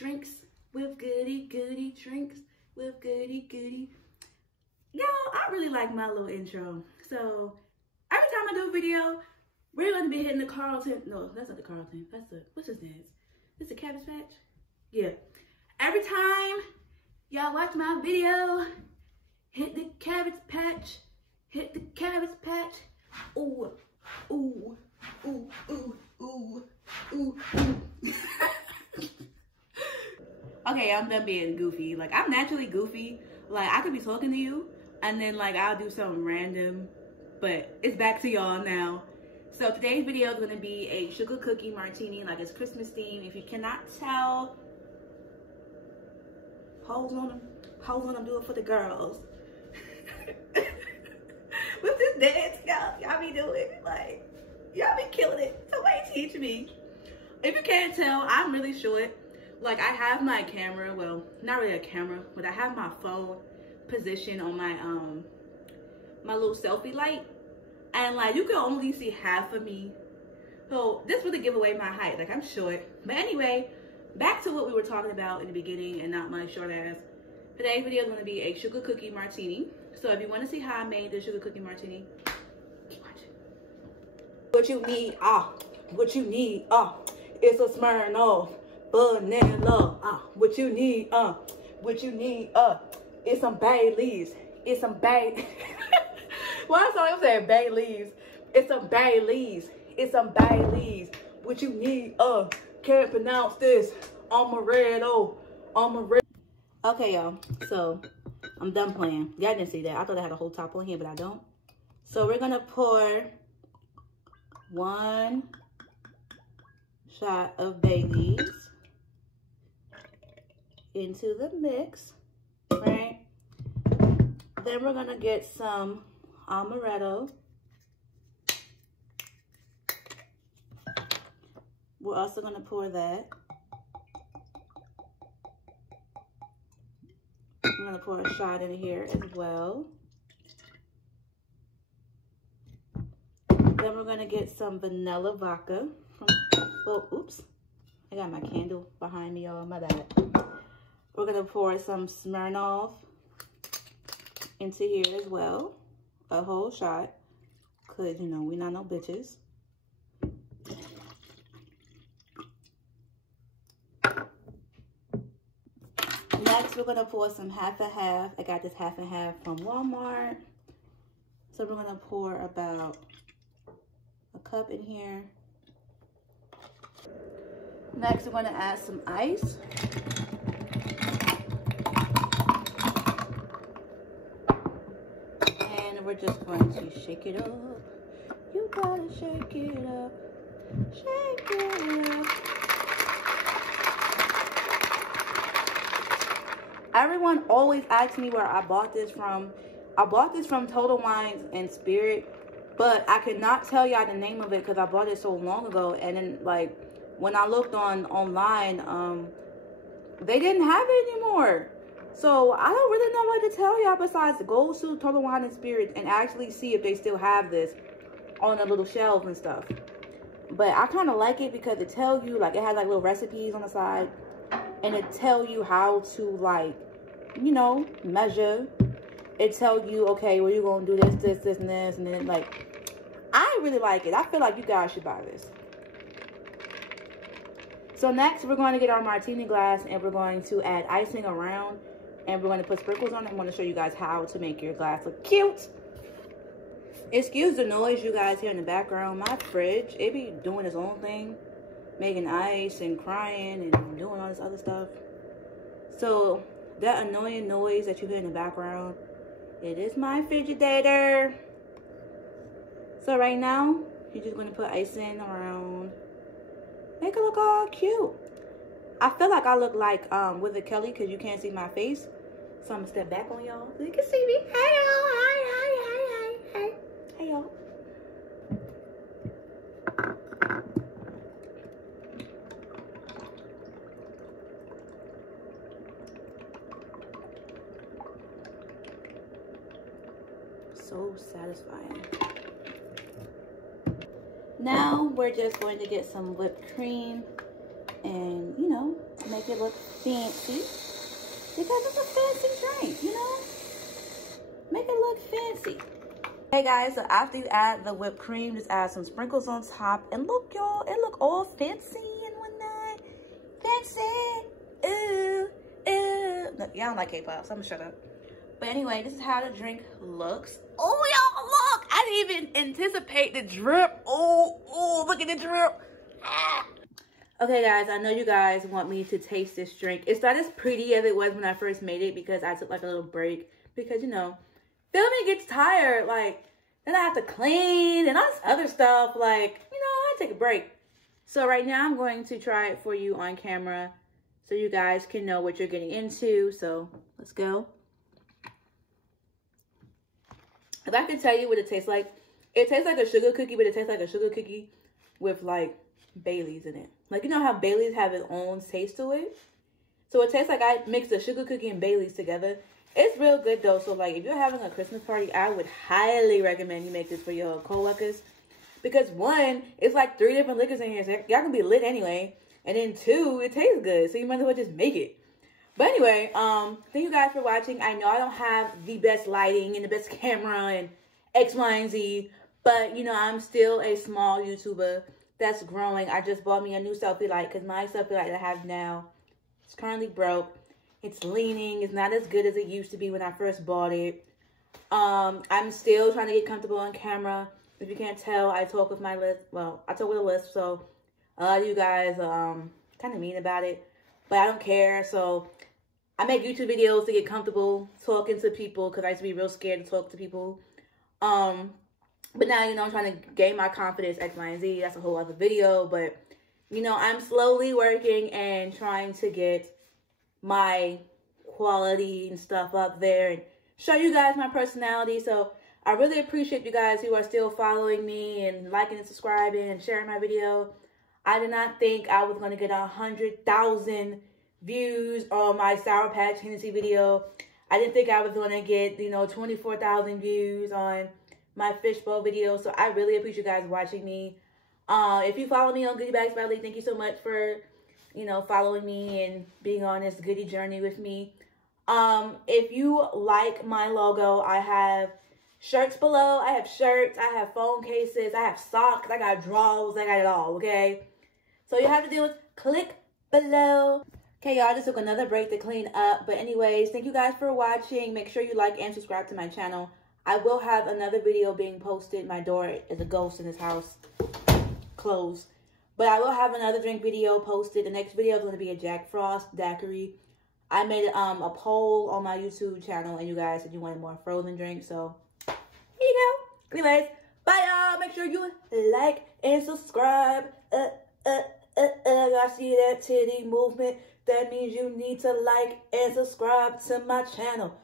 drinks with goody goody, drinks with goody goody. Y'all, I really like my little intro. So every time I do a video, we're going to be hitting the Carlton. No, that's not the Carlton. That's the, what's his name? This the Cabbage Patch? Yeah. Every time y'all watch my video, hit the Cabbage Patch. Hit the Cabbage Patch. Ooh, ooh, ooh, ooh, ooh, ooh, ooh. Okay, I'm done being goofy. Like, I'm naturally goofy. Like, I could be talking to you, and then, like, I'll do something random. But it's back to y'all now. So today's video is going to be a sugar cookie martini. Like, it's Christmas themed. If you cannot tell, pose on them, do it for the girls. With this dance, y'all be doing it. Like, y'all be killing it. Somebody teach me. If you can't tell, I'm really short. Like, I have my camera, well, not really a camera, but I have my phone positioned on my my little selfie light, and like you can only see half of me. So this really give away my height. Like, I'm short. But anyway, back to what we were talking about in the beginning and not my short ass. Today's video is going to be a sugar cookie martini. So if you want to see how I made the sugar cookie martini, keep watching. What you need, it's a Smirnoff vanilla. What you need, it's some bay leaves. It's some bay. Well, that's all I'm saying, bay leaves. It's some bay leaves. It's some bay leaves. What you need, can't pronounce this. Amaretto. Okay, y'all. So I'm done playing. Y'all didn't see that. I thought I had a whole top on here, but I don't. So we're gonna pour 1 shot of bay leaves into the mix, right? Then we're gonna get some amaretto. We're also gonna pour that. I'm gonna pour a shot in here as well. Then we're gonna get some vanilla vodka. Oh, oops. I got my candle behind me, y'all. My bad. We're gonna pour some Smirnoff into here as well. A whole shot. Cause, you know, we not no bitches. Next, we're gonna pour some half and half. I got this half and half from Walmart. So we're gonna pour about a cup in here. Next, we're gonna add some ice. And we're just going to shake it up. You gotta shake it up. Shake it up. Everyone always asks me where I bought this from. I bought this from Total Wines and Spirit, but I cannot tell y'all the name of it because I bought it so long ago. And then, like, when I looked online, they didn't have it anymore. So I don't really know what to tell y'all besides go to Total Wine and Spirit and actually see if they still have this on the little shelves and stuff. But I kind of like it because it tells you, like, it has like little recipes on the side, and it tells you how to, like, you know, measure. It tells you, okay, well, you're gonna do this, this, this, and this, and then, like, I really like it. I feel like you guys should buy this. So next, we're going to get our martini glass, and we're going to add icing around, and we're going to put sprinkles on it. I'm going to show you guys how to make your glass look cute. Excuse the noise you guys hear in the background. My fridge, it be doing its own thing, making ice and crying and doing all this other stuff. So that annoying noise that you hear in the background, it is my Frigidator. So right now, you're just going to put icing around. Make it look all cute. I feel like I look like Wither Kelly because you can't see my face. So I'm going to step back on y'all so you can see me. Hey, y'all. Hey. Hey, y'all. So satisfying. Now we're just going to get some whipped cream and, you know, make it look fancy. Because it's a fancy drink, you know? Make it look fancy. Hey guys, so after you add the whipped cream, just add some sprinkles on top. And look, y'all, it look all fancy and whatnot. Fancy. Ooh, ooh. No, y'all don't like K-pop, so I'm gonna shut up. But anyway, this is how the drink looks. Oh, y'all, look. I didn't even anticipate the drip. Oh, look at the drip. Ah. Okay, guys, I know you guys want me to taste this drink. It's not as pretty as it was when I first made it because I took like a little break. Because, you know, filming gets tired. Like, then I have to clean and all this other stuff. Like, you know, I take a break. So right now I'm going to try it for you on camera so you guys can know what you're getting into. So let's go. If I could tell you what it tastes like a sugar cookie, but it tastes like a sugar cookie with like Baileys in it. Like, you know how Baileys have its own taste to it? So it tastes like I mixed a sugar cookie and Baileys together. It's real good though. So like if you're having a Christmas party, I would highly recommend you make this for your co-workers. Because one, it's like 3 different liquors in here. So y'all can be lit anyway. And then 2, it tastes good. So you might as well just make it. But anyway, thank you guys for watching. I know I don't have the best lighting and the best camera and X, Y, and Z. But, you know, I'm still a small YouTuber that's growing. I just bought me a new selfie light because my selfie light that I have now is currently broke. It's leaning. It's not as good as it used to be when I first bought it. I'm still trying to get comfortable on camera. If you can't tell, I talk with my list. Well, I talk with a list, so a lot of you guys kind of mean about it. But I don't care, so I make YouTube videos to get comfortable talking to people because I used to be real scared to talk to people. But now, you know, I'm trying to gain my confidence, X, Y, and Z. That's a whole other video. But, you know, I'm slowly working and trying to get my quality and stuff up there and show you guys my personality. So I really appreciate you guys who are still following me and liking and subscribing and sharing my video. I did not think I was going to get 100,000 views on my Sour Patch Hennessy video. I didn't think I was going to get, you know, 24,000 views on my fishbowl video. So I really appreciate you guys watching me. If you follow me on Goodie Bags by Lee, thank you so much for, you know, following me and being on this goodie journey with me. If you like my logo, I have shirts below. I have shirts. I have phone cases. I have socks. I got drawers. I got it all, okay? So all you have to do is click below. Okay, y'all, just took another break to clean up. But anyways, thank you guys for watching. Make sure you like and subscribe to my channel. I will have another video being posted. My door is a ghost in this house. Closed. But I will have another drink video posted. The next video is going to be a Jack Frost daiquiri. I made a poll on my YouTube channel, and you guys said you wanted more frozen drinks. So, here you go. Anyways, bye, y'all. Make sure you like and subscribe. I see that titty movement. That means you need to like and subscribe to my channel.